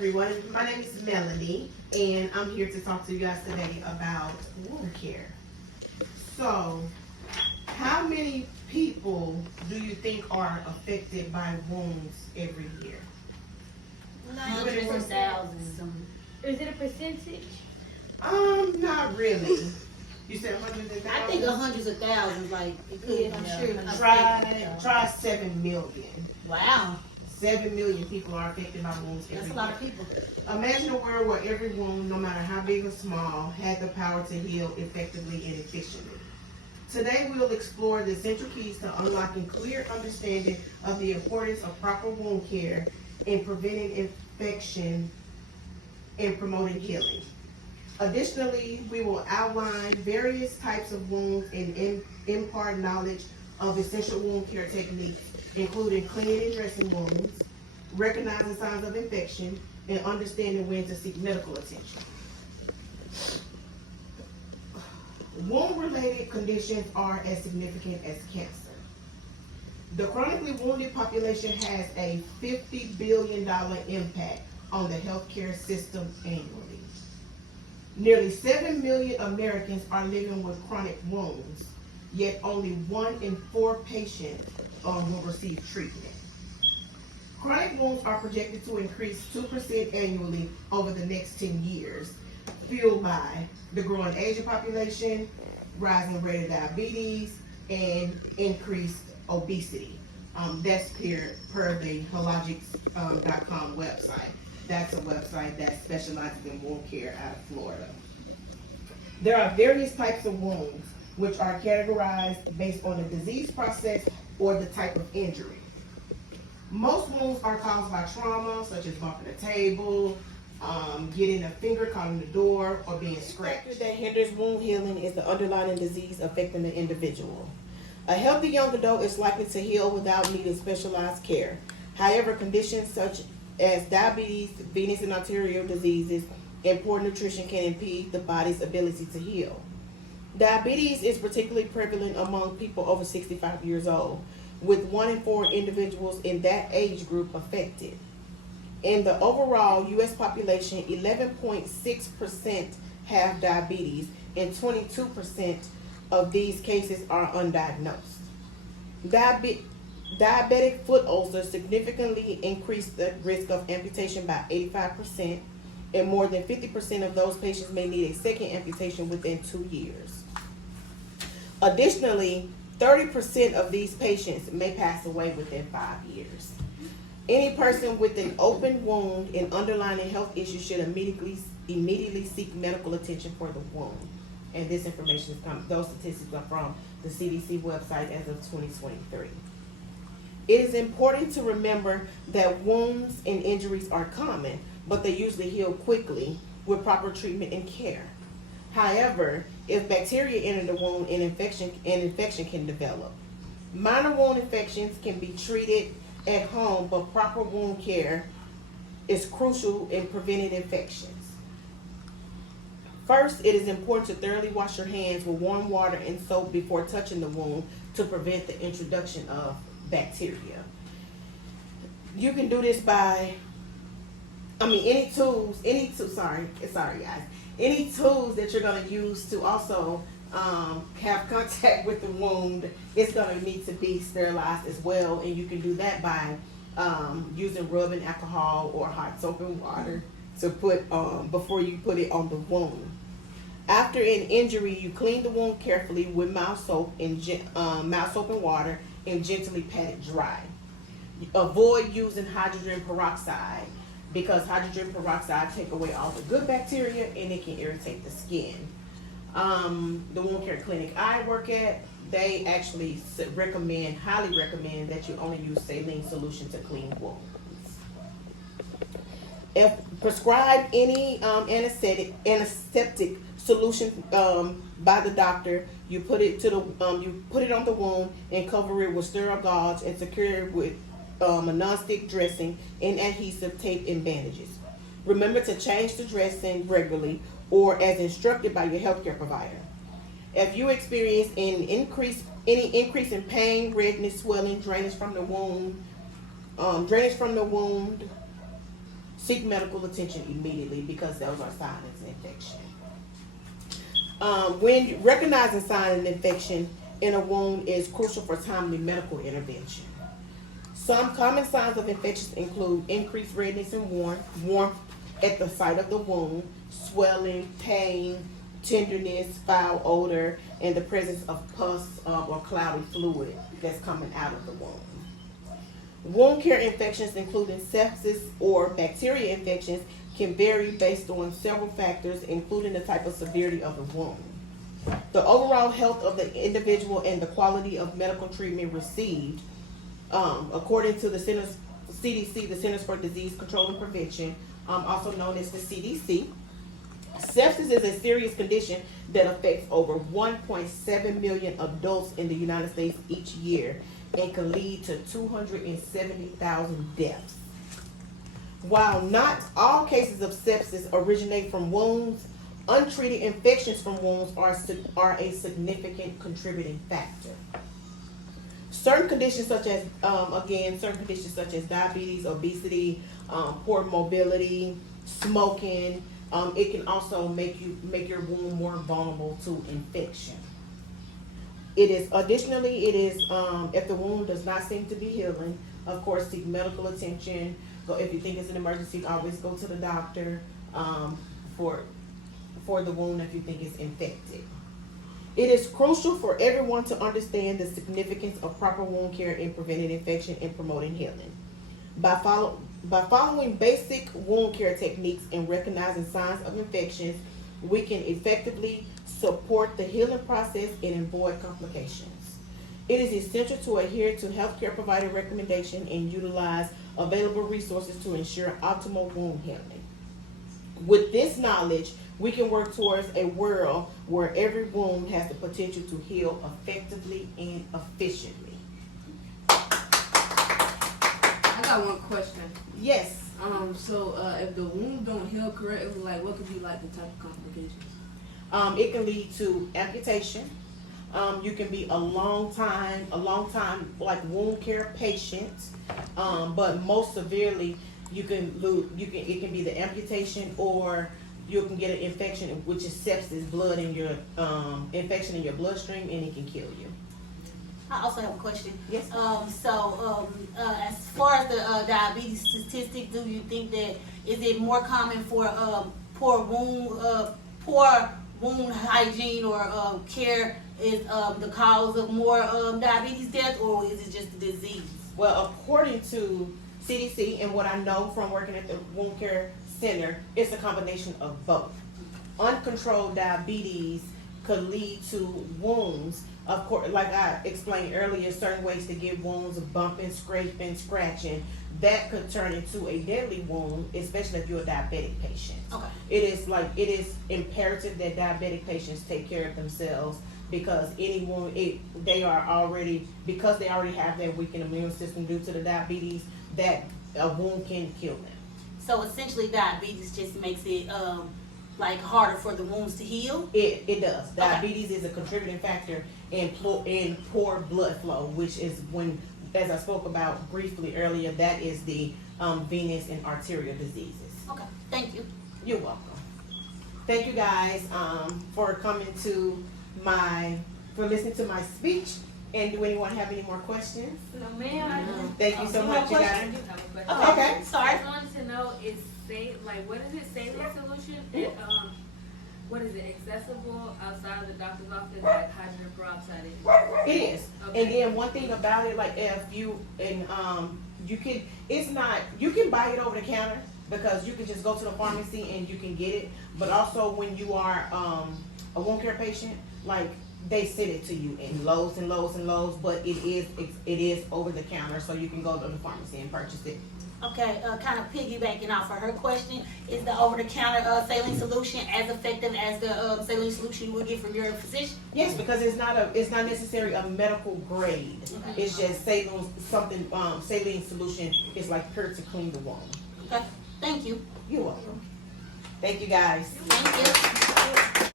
everyone. My name is Melanie, and I'm here to talk to you guys today about wound care. So, how many people do you think are affected by wounds every year? Hundreds of thousands. Is it a percentage? Not really. You said hundreds of I thousands? think hundreds of thousands, like, it could, I'm sure. Try 7 million. Wow, 7 million people are affected by wounds every year. that's a lot of people. Imagine a world where every wound, no matter how big or small, had the power to heal effectively and efficiently. Today we'll explore the essential keys to unlocking clear understanding of the importance of proper wound care in preventing infection and promoting healing. Additionally, we will outline various types of wounds and impart knowledge of essential wound care techniques, including cleaning and dressing wounds, recognizing signs of infection, and understanding when to seek medical attention. Wound-related conditions are as significant as cancer. The chronically wounded population has a $50 billion impact on the healthcare system annually. Nearly 7 million Americans are living with chronic wounds, yet only 1 in 4 patients will receive treatment. Chronic wounds are projected to increase 2% annually over the next 10 years, fueled by the growing Asian population, rising rate of diabetes, and increased obesity. That's per the Hologics.com website. That's a website that specializes in wound care out of Florida. There are various types of wounds, which are categorized based on the disease process or the type of injury. Most wounds are caused by trauma, such as bumping a table, getting a finger caught in the door, or being scratched. The factor that hinders wound healing is the underlying disease affecting the individual. A healthy young adult is likely to heal without needing specialized care. However, conditions such as diabetes, venous and arterial diseases, and poor nutrition can impede the body's ability to heal. Diabetes is particularly prevalent among people over 65 years old, with 1 in 4 individuals in that age group affected. In the overall U.S. population, 11.6% have diabetes, and 22% of these cases are undiagnosed. Diabetic foot ulcers significantly increase the risk of amputation by 85%, and more than 50% of those patients may need a second amputation within 2 years. Additionally, 30% of these patients may pass away within 5 years. Any person with an open wound and underlying health issues should immediately seek medical attention for the wound. And this information those statistics are from the CDC website as of 2023. It is important to remember that wounds and injuries are common, but they usually heal quickly with proper treatment and care. However, if bacteria enter the wound, an infection can develop. Minor wound infections can be treated at home, but proper wound care is crucial in preventing infections. First, it is important to thoroughly wash your hands with warm water and soap before touching the wound to prevent the introduction of bacteria. You can do this by, any tools that you're going to use to also have contact with the wound, it's going to need to be sterilized as well, and you can do that by using rubbing alcohol or hot soap and water to put before you put it on the wound. After an injury, you clean the wound carefully with mouth soap and water and gently pat it dry. Avoid using hydrogen peroxide because hydrogen peroxide take away all the good bacteria and it can irritate the skin. The wound care clinic I work at, they actually highly recommend that you only use saline solution to clean wounds. If prescribed any antiseptic solution by the doctor, you put it on the wound and cover it with sterile gauze and secure it with a non-stick dressing and adhesive tape and bandages. Remember to change the dressing regularly or as instructed by your healthcare provider. If you experience any increase in pain, redness, swelling, drainage from the wound, seek medical attention immediately because those are signs of infection. When recognizing signs of infection in a wound is crucial for timely medical intervention. Some common signs of infection include increased redness and warmth at the site of the wound, swelling, pain, tenderness, foul odor, and the presence of pus or cloudy fluid that's coming out of the wound. Wound care infections, including sepsis or bacteria infections, can vary based on several factors, including the type of severity of the wound, the overall health of the individual, and the quality of medical treatment received. According to the CDC, the Centers for Disease Control and Prevention, also known as the CDC, sepsis is a serious condition that affects over 1.7 million adults in the United States each year and can lead to 270,000 deaths. While not all cases of sepsis originate from wounds, untreated infections from wounds are a significant contributing factor. Certain conditions such as diabetes, obesity, poor mobility, smoking, it can also make your wound more vulnerable to infection. If the wound does not seem to be healing, of course, seek medical attention. So if you think it's an emergency, always go to the doctor for the wound if you think it's infected. It is crucial for everyone to understand the significance of proper wound care in preventing infection and promoting healing. By following basic wound care techniques and recognizing signs of infections, we can effectively support the healing process and avoid complications. It is essential to adhere to healthcare provider recommendation and utilize available resources to ensure optimal wound healing. With this knowledge, we can work towards a world where every wound has the potential to heal effectively and efficiently. I got one question. Yes. So if the wound don't heal correctly, like what could be like the type of complications? It can lead to amputation. You can be a long time like wound care patient, but most severely it can be the amputation, or you can get an infection, which is sepsis, infection in your bloodstream, and it can kill you. I also have a question. Yes. As far as the diabetes statistic, do you think that is it more common for poor wound hygiene or care is the cause of more diabetes death, or is it just the disease? Well, according to CDC and what I know from working at the wound care center, it's a combination of both. Uncontrolled diabetes could lead to wounds. Of course, like I explained earlier, certain ways to get wounds of bumping, scraping, scratching, that could turn into a deadly wound, especially if you're a diabetic patient. Okay. It is imperative that diabetic patients take care of themselves, because any wound, they already have that weakened immune system due to the diabetes, that a wound can kill them. So essentially, diabetes just makes it like harder for the wounds to heal. It does. Diabetes is a contributing factor in poor blood flow, which is when, as I spoke about briefly earlier, that is the venous and arterial diseases. Okay, thank you. You're welcome. Thank you guys for coming to for listening to my speech. And do anyone have any more questions? No, ma'am. Thank you so much, you I guys. do have a question. Okay. Sorry. I just wanted to know, what is it, saline solution? And, what is it, accessible outside of the doctor's office, like hydrogen peroxide? It is. Okay. And then one thing about it, like if you you can buy it over the counter, because you can just go to the pharmacy and you can get it. But also when you are a wound care patient, like they send it to you in loads and loads and loads, but it is over the counter, so you can go to the pharmacy and purchase it. Okay, kind of piggybacking off of her question, is the over-the-counter saline solution as effective as the saline solution you would get from your physician? Yes, because it's not necessarily a medical grade. Okay. It's just saline solution is like pure to clean the wound. Okay, thank you. You're welcome. Thank you guys. Thank you.